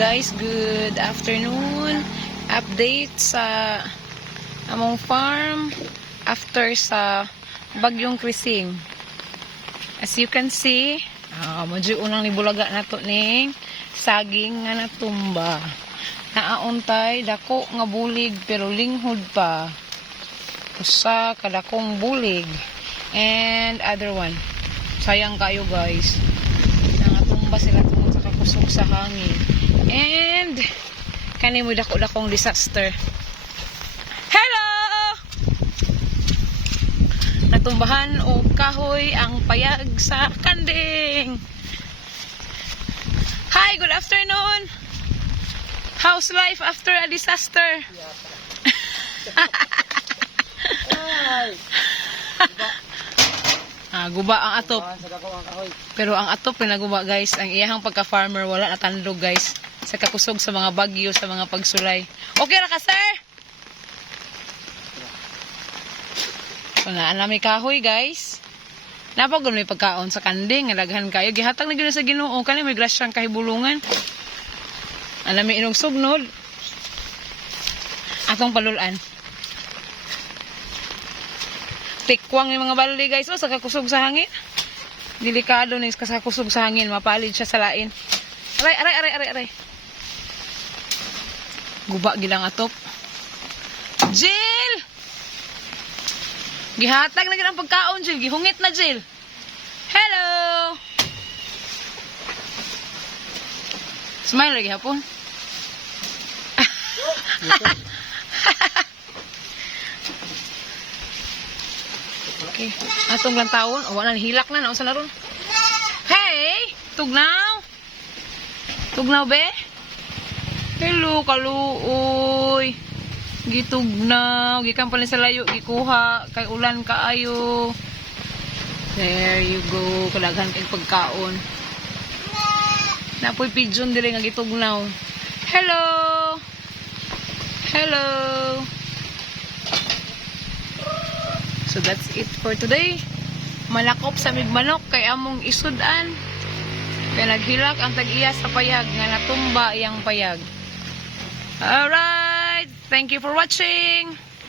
Guys, good afternoon. Update sa among farm after sa bagyong Krising. As you can see, medyo unang nibulaga na to ning saging nga natumba. Naauntay dako nga bulig pero linghod pa. Usa kadakong bulig and other one. Sayang kayo guys. Nangatumba sila tungod sa kakusog sa hangin. And kani mo dako-dakong disaster. Hello! Natumbahan o kahoy ang payag sa kanding. Hi, good afternoon. How's life after a disaster? Guba ang atop. Pero ang atop pinaguba guys. Ang iyahang pagka-farmer wala natandog guys. Sa kakusog sa mga bagyo, sa mga pagsulay. Okay ra ka sir? Wala may kahoy guys. Napagod may pagkaon sa kanding. Nalaghan kayo. Gihatag na gina sa Ginoo. Kani may grasyang kahibulungan. Alam may inog sugnod. Atong palulan. Tikwang yung mga balde guys. O, sa kakusog sa hangin. Delikado na yung kakusog sa hangin. Mapalid siya sa lain. Aray. Guba gilang atop. Jill! Gihatag na gilang pagkaon, Jill. Gihungit na, Jill. Hello! Smile lagi hapon. Okay. Atong lang taon. O, wala hilak na. Nausa na ron. Hey! Tugnaw! Tugnaw, be? Hello, kaluoy. Gitugnaw. Gikan pa sa layo. Gikuha. Kay ulan kaayo. There you go. Kalaghan kayong pagkaon. Napoy pigeon dire nga gitugnaw. Hello! Hello! So that's it for today. Malakop sa migmanok kay among isudan. Kay naghilak ang tag-iya sa payag nga natumba iyang payag. Alright! Thank you for watching!